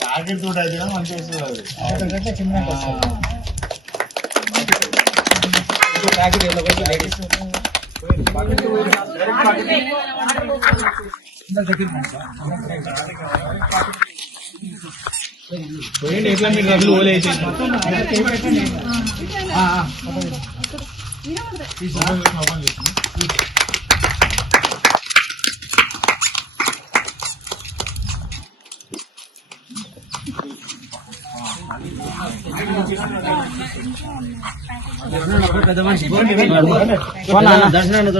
Target తోటి అయితే మంచిగా వస్తుంది. పోయింది ఎట్లా మీరు డబ్బులు ఓలేసి పెద్ద మనిషి దర్శనాన్ని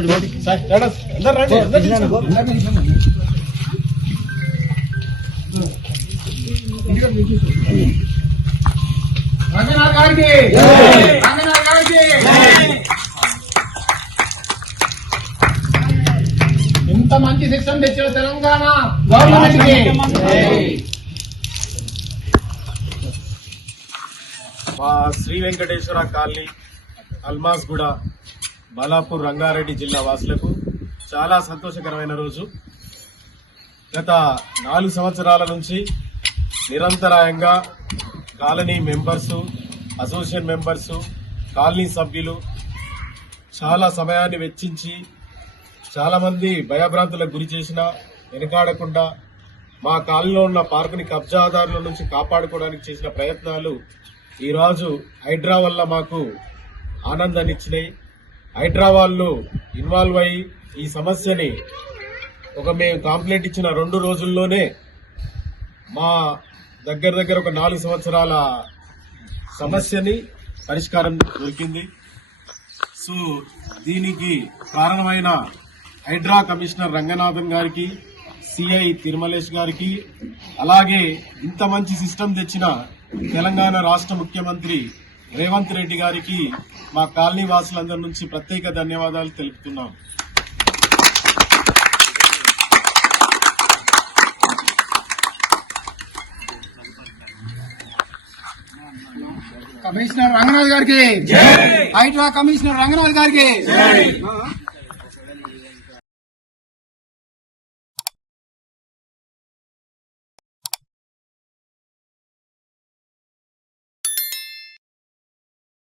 రంగనాథ్ గారికి రంగనాథ్ గారికి ఇంత మంచి శిక్షణ తెచ్చిన తెలంగాణ గవర్నమెంట్ కి మా శ్రీ వెంకటేశ్వర కాలనీ అల్మాస్గూడ బాలాపూర్ రంగారెడ్డి జిల్లా వాసులకు చాలా సంతోషకరమైన రోజు. గత 4 సంవత్సరాల నుంచి నిరంతరాయంగా colony members, association members, colony సభ్యులు చాలా సమయాన్ని వెచ్చించి చాలా మంది భయభ్రాంతులకు గురి చేసిన వెనుకాడకుండా మా కాలనీలో ఉన్న పార్కుని కబ్జాదారుల నుంచి కాపాడుకోవడానికి చేసిన ప్రయత్నాలు ఈరోజు హైడ్రా వల్ల మాకు ఆనందాన్ని ఇచ్చినాయి. హైడ్రా వాళ్ళు ఇన్వాల్వ్ అయ్యి ఈ సమస్యని మేము కంప్లైంట్ ఇచ్చిన 2 రోజుల్లోనే మా దగ్గర ఒక 4 సంవత్సరాల సమస్యని పరిష్కారం దొరికింది. సో దీనికి కారణమైన హైడ్రా కమిషనర్ రంగనాథన్ గారికి, సిఐ తిరుమలేష్ గారికి, అలాగే ఇంత మంచి సిస్టమ్ తెచ్చిన తెలంగాణ రాష్ట్ర ముఖ్యమంత్రి రేవంత్ రెడ్డి గారికి మా కాలనీ వాసులందరి నుంచి ప్రత్యేక ధన్యవాదాలు తెలుపుతున్నాం. కమిషనర్ రంగనాథ్ గారికి, హైడ్రా కమిషనర్ రంగనాథ్ గారికి.